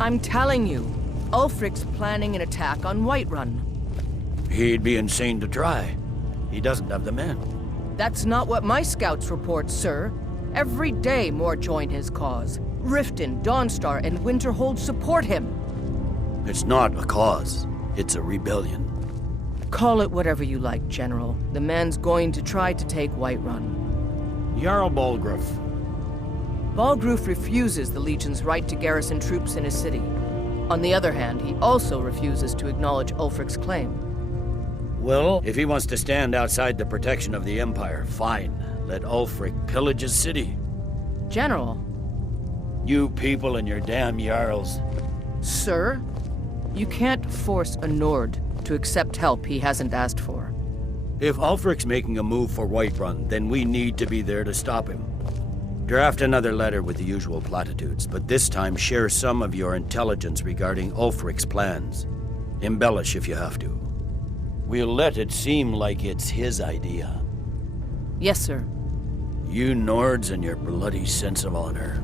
I'm telling you, Ulfric's planning an attack on Whiterun. He'd be insane to try. He doesn't have the men. That's not what my scouts report, sir. Every day more join his cause. Riften, Dawnstar, and Winterhold support him. It's not a cause. It's a rebellion. Call it whatever you like, General. The man's going to try to take Whiterun. Jarl Balgruuf. Balgruuf refuses the Legion's right to garrison troops in his city. On the other hand, he also refuses to acknowledge Ulfric's claim. Well, if he wants to stand outside the protection of the Empire, fine. Let Ulfric pillage his city. General. You people and your damn Jarls. Sir, you can't force a Nord to accept help he hasn't asked for. If Ulfric's making a move for Whiterun, then we need to be there to stop him. Draft another letter with the usual platitudes, but this time share some of your intelligence regarding Ulfric's plans. Embellish if you have to. We'll let it seem like it's his idea. Yes, sir. You Nords and your bloody sense of honor.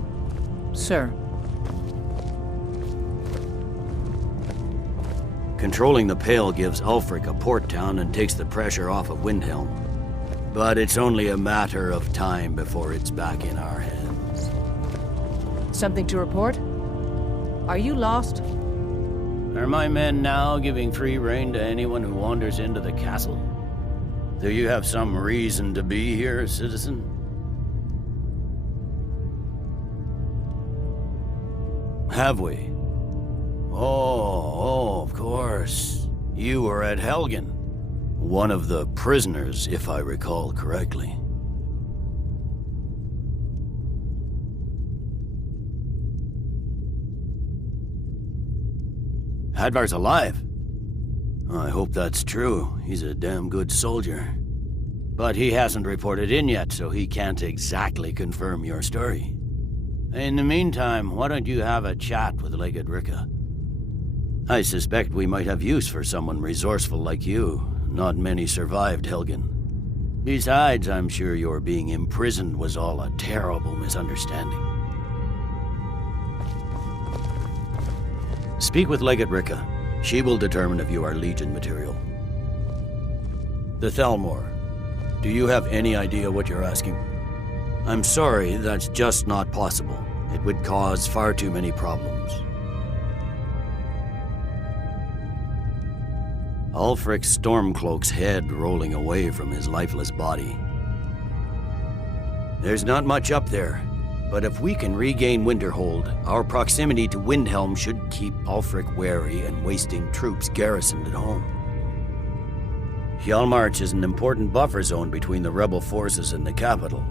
Sir. Controlling the Pale gives Ulfric a port town and takes the pressure off of Windhelm. But it's only a matter of time before it's back in our hands. Something to report? Are you lost? Are my men now giving free rein to anyone who wanders into the castle? Do you have some reason to be here, citizen? Have we? Oh, of course. You were at Helgen. One of the prisoners, if I recall correctly. Hadvar's alive. I hope that's true. He's a damn good soldier. But he hasn't reported in yet, so he can't exactly confirm your story. In the meantime, why don't you have a chat with Legate Ricka? I suspect we might have use for someone resourceful like you. Not many survived Helgen. Besides, I'm sure your being imprisoned was all a terrible misunderstanding. Speak with Legate Ricka. She will determine if you are Legion material. The Thalmor. Do you have any idea what you're asking? I'm sorry, that's just not possible. It would cause far too many problems. Ulfric's Stormcloak's head rolling away from his lifeless body. There's not much up there, but if we can regain Winterhold, our proximity to Windhelm should keep Ulfric wary and wasting troops garrisoned at home. Hjalmarch is an important buffer zone between the rebel forces and the capital.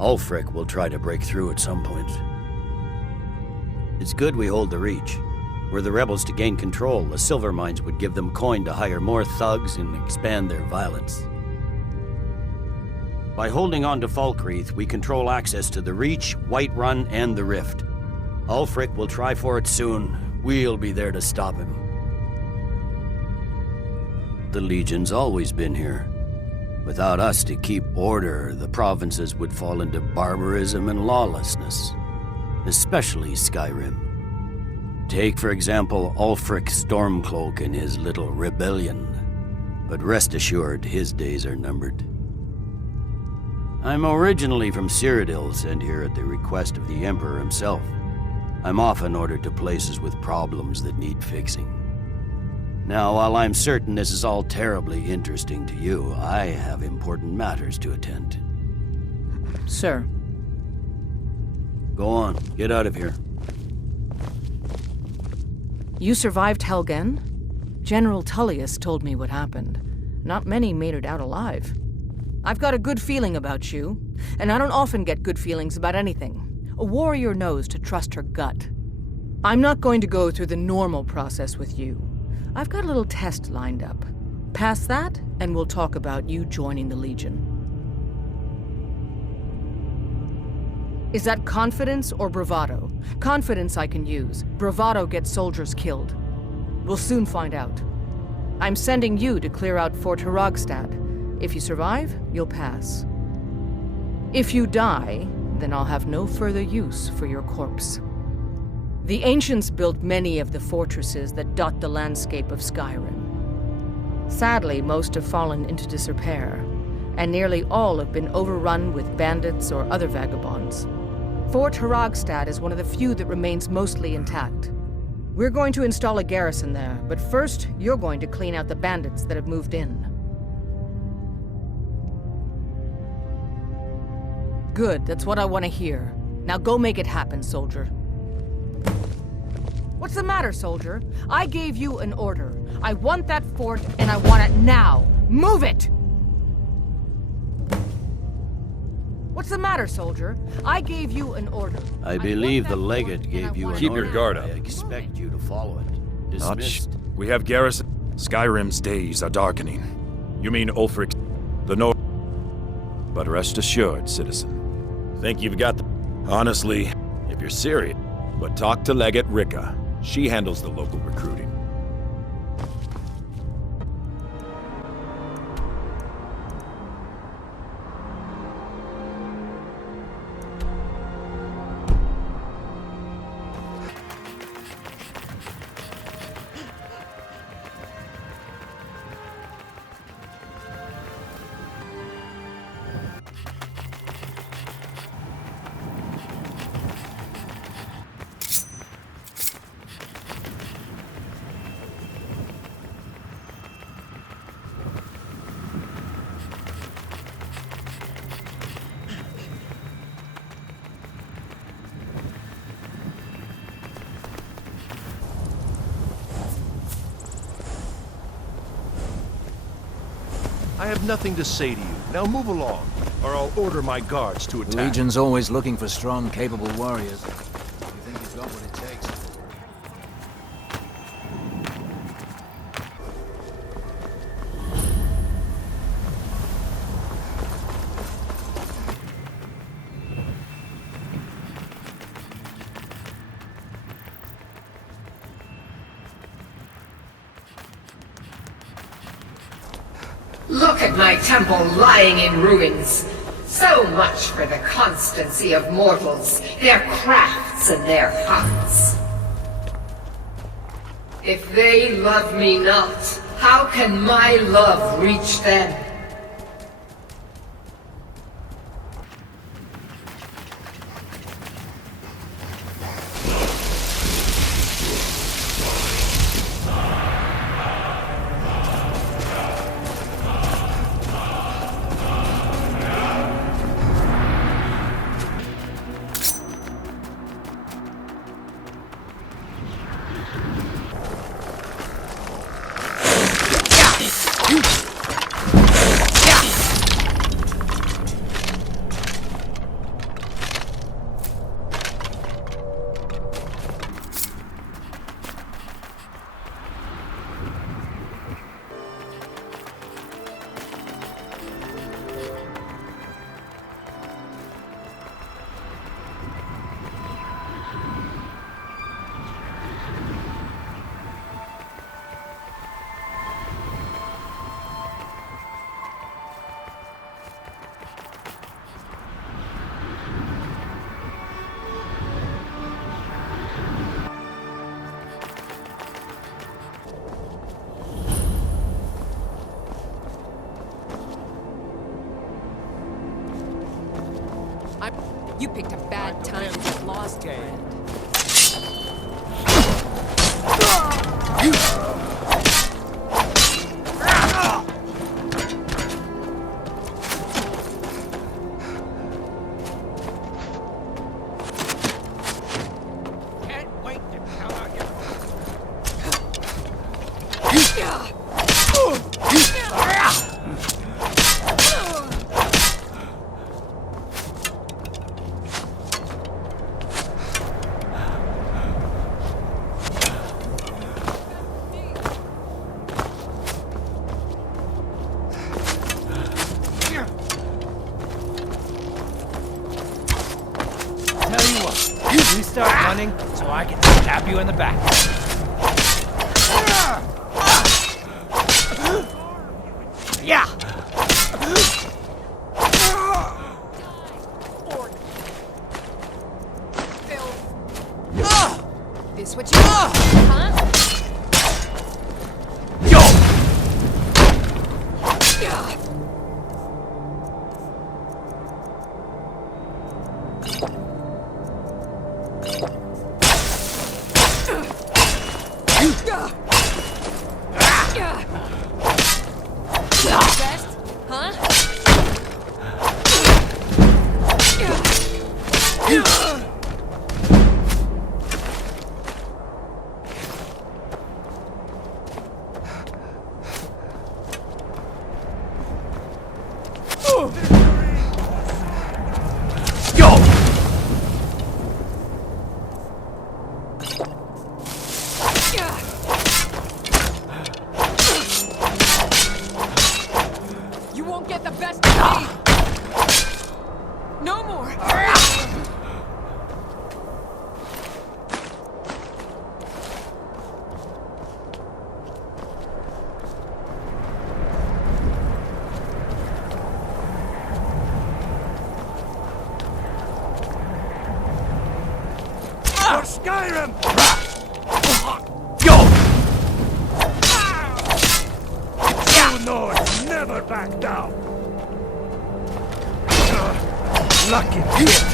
Ulfric will try to break through at some point. It's good we hold the Reach. Were the rebels to gain control, the silver mines would give them coin to hire more thugs and expand their violence. By holding on to Falkreath, we control access to the Reach, Whiterun, and the Rift. Ulfric will try for it soon. We'll be there to stop him. The Legion's always been here. Without us to keep order, the provinces would fall into barbarism and lawlessness. Especially Skyrim. Take, for example, Ulfric Stormcloak and his little rebellion. But rest assured, his days are numbered. I'm originally from Cyrodiil, sent here at the request of the Emperor himself. I'm often ordered to places with problems that need fixing. Now, while I'm certain this is all terribly interesting to you, I have important matters to attend to. Sir. Go on, get out of here. You survived Helgen? General Tullius told me what happened. Not many made it out alive. I've got a good feeling about you, and I don't often get good feelings about anything. A warrior knows to trust her gut. I'm not going to go through the normal process with you. I've got a little test lined up. Pass that, and we'll talk about you joining the Legion. Is that confidence or bravado? Confidence I can use. Bravado gets soldiers killed. We'll soon find out. I'm sending you to clear out Fort Hrogstad. If you survive, you'll pass. If you die, then I'll have no further use for your corpse. The ancients built many of the fortresses that dot the landscape of Skyrim. Sadly, most have fallen into disrepair, and nearly all have been overrun with bandits or other vagabonds. Fort Haragstad is one of the few that remains mostly intact. We're going to install a garrison there, but first, you're going to clean out the bandits that have moved in. Good, that's what I want to hear. Now go make it happen, soldier. What's the matter, soldier? I gave you an order. I want that fort, and I want it now. Move it! What's the matter, soldier? I gave you an order. I believe the legate gave you an order. Keep your guard up. I expect you to follow it. Dismissed. We have garrison. Skyrim's days are darkening. You mean Ulfric, the North. But rest assured, citizen. Think you've got the... Honestly, if you're serious. But talk to Legate Rika. She handles the local recruiting. I have nothing to say to you. Now move along, or I'll order my guards to attack. The Legion's always looking for strong, capable warriors. You think you've got what it takes? Look at my temple lying in ruins. So much for the constancy of mortals, their crafts and their hearts. If they love me not, how can my love reach them? You picked a bad time to get lost, friend. Can't wait to count on you. Tell you what, you start running so I can stab you in the back. Yeah! this what you want, huh? Yo! Best, huh? Yo! You won't get the best of me! No more! For Skyrim! Yo! True Nords never back down! Lucky kid!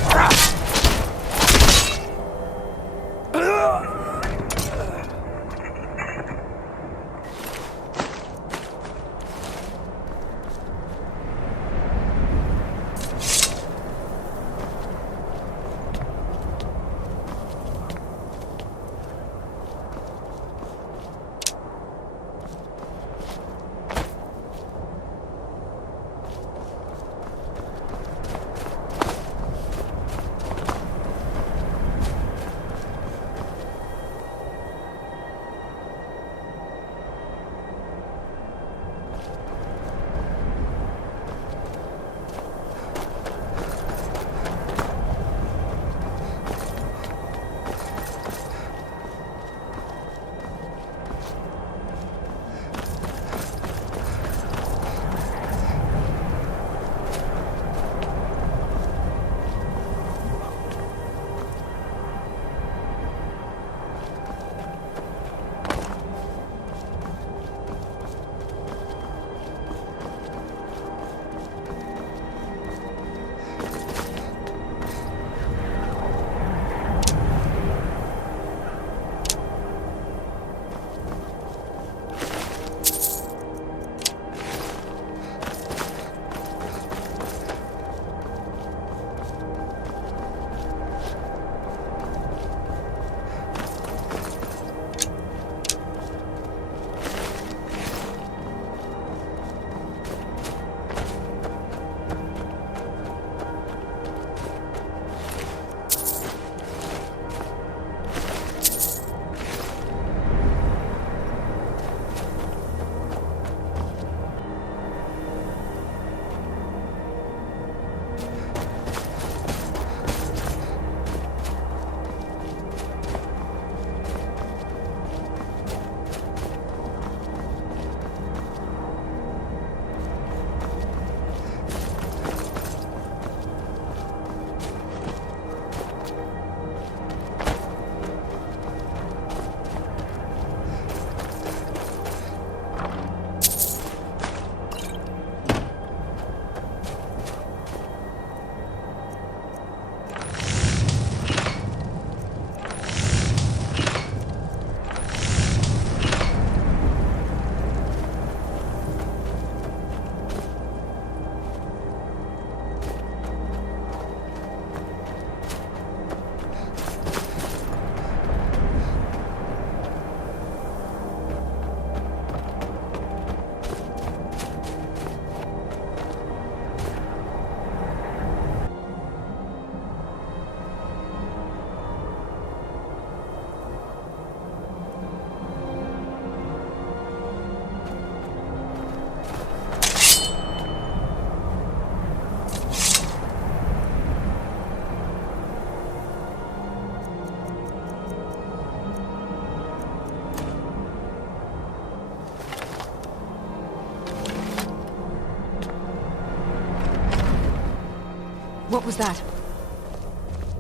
What was that?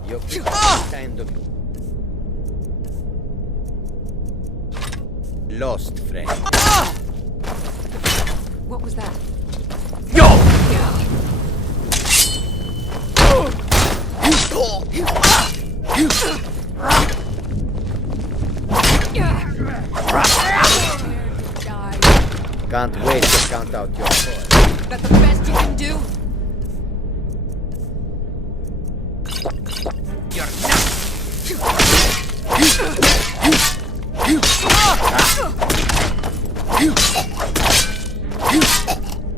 You're kind of... lost, friend. What was that? Can't wait to count out your toys. That the best you can do?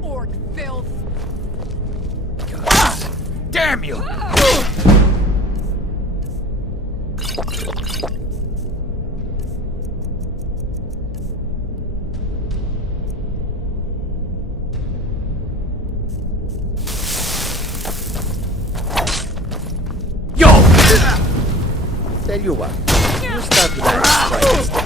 Orc filth. Damn you! Tell you what, you start that right.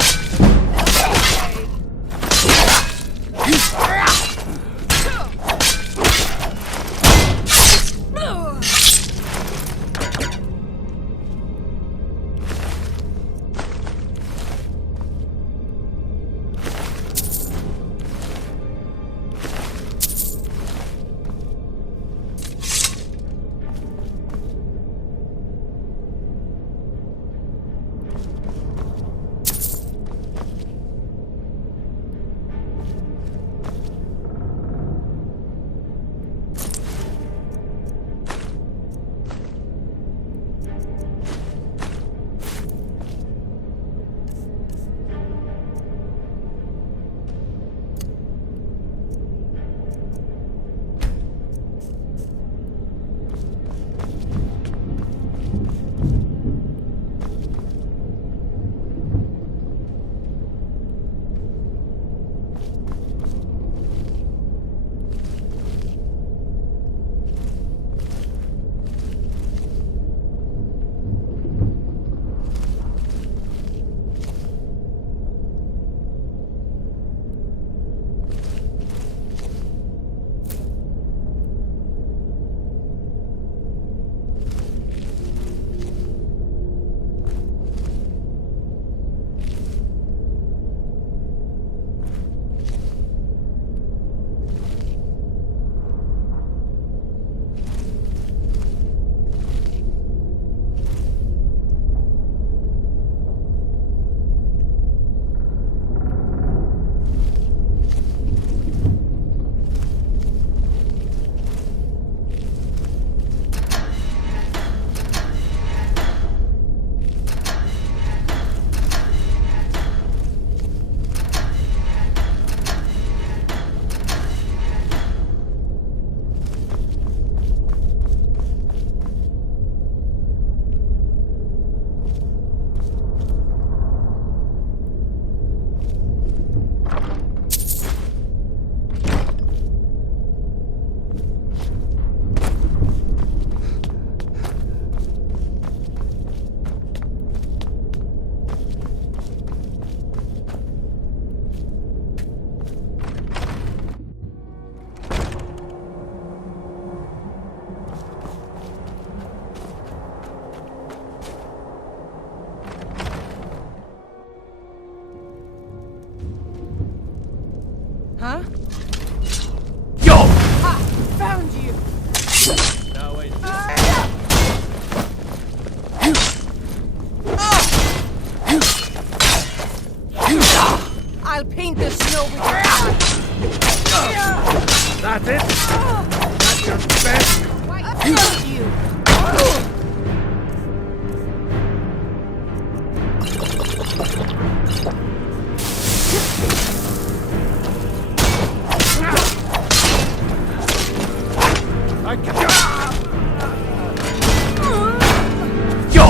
Huh? Yo! Ha! Found you! Now wait. I'll paint the snow with your blood. That's it? That's your best? I found you! I can... Yo!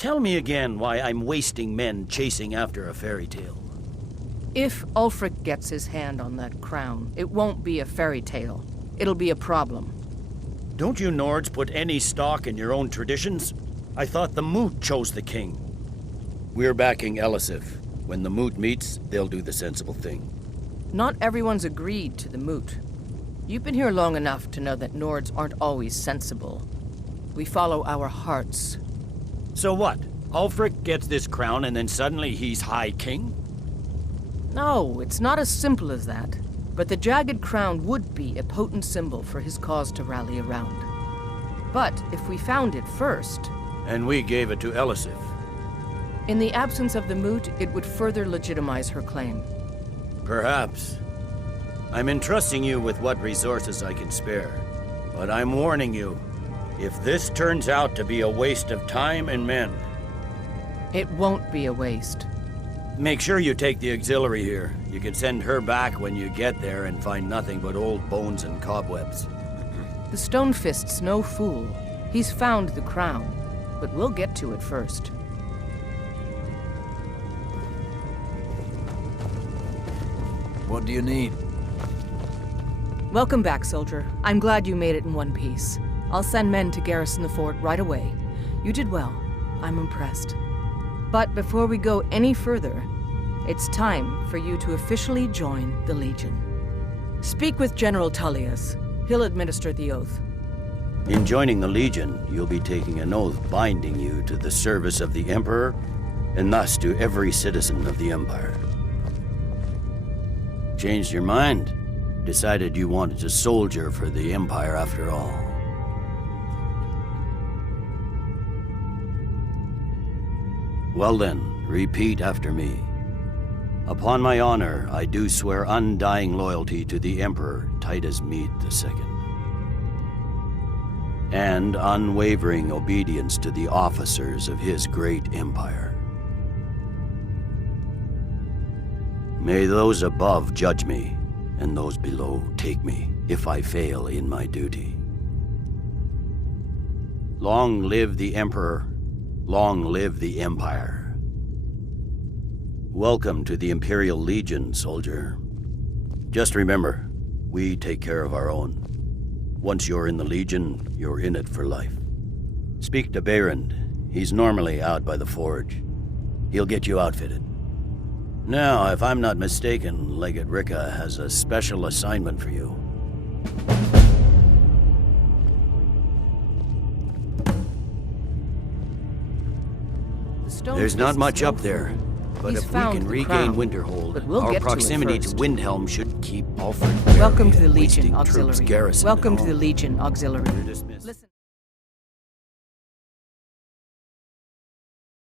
Tell me again why I'm wasting men chasing after a fairy tale. If Ulfric gets his hand on that crown, it won't be a fairy tale. It'll be a problem. Don't you Nords put any stock in your own traditions? I thought the Moot chose the king. We're backing Elisif. When the Moot meets, they'll do the sensible thing. Not everyone's agreed to the moot. You've been here long enough to know that Nords aren't always sensible. We follow our hearts. So what? Ulfric gets this crown and then suddenly he's High King? No, it's not as simple as that. But the jagged crown would be a potent symbol for his cause to rally around. But if we found it first... And we gave it to Elisif. In the absence of the moot, it would further legitimize her claim. Perhaps. I'm entrusting you with what resources I can spare. But I'm warning you, if this turns out to be a waste of time and men... It won't be a waste. Make sure you take the auxiliary here. You can send her back when you get there and find nothing but old bones and cobwebs. The Stonefist's no fool. He's found the crown, but we'll get to it first. What do you need? Welcome back, soldier. I'm glad you made it in one piece. I'll send men to garrison the fort right away. You did well. I'm impressed. But before we go any further, it's time for you to officially join the Legion. Speak with General Tullius. He'll administer the oath. In joining the Legion, you'll be taking an oath binding you to the service of the Emperor, and thus to every citizen of the Empire. Changed your mind? Decided you wanted to soldier for the Empire after all. Well then, repeat after me. Upon my honor, I do swear undying loyalty to the Emperor Titus Mede II. And unwavering obedience to the officers of his great empire. May those above judge me, and those below take me, if I fail in my duty. Long live the Emperor, long live the Empire. Welcome to the Imperial Legion, soldier. Just remember, we take care of our own. Once you're in the Legion, you're in it for life. Speak to Behrend. He's normally out by the forge. He'll get you outfitted. Now, if I'm not mistaken, Legate Ricka has a special assignment for you. There's not much up there, but if we can regain Winterhold, our proximity to Windhelm should keep Ulfric Welcome to the Legion wasting troops Auxiliary. garrisoned Welcome at to the home. Legion Auxiliary. You're dismissed. Listen.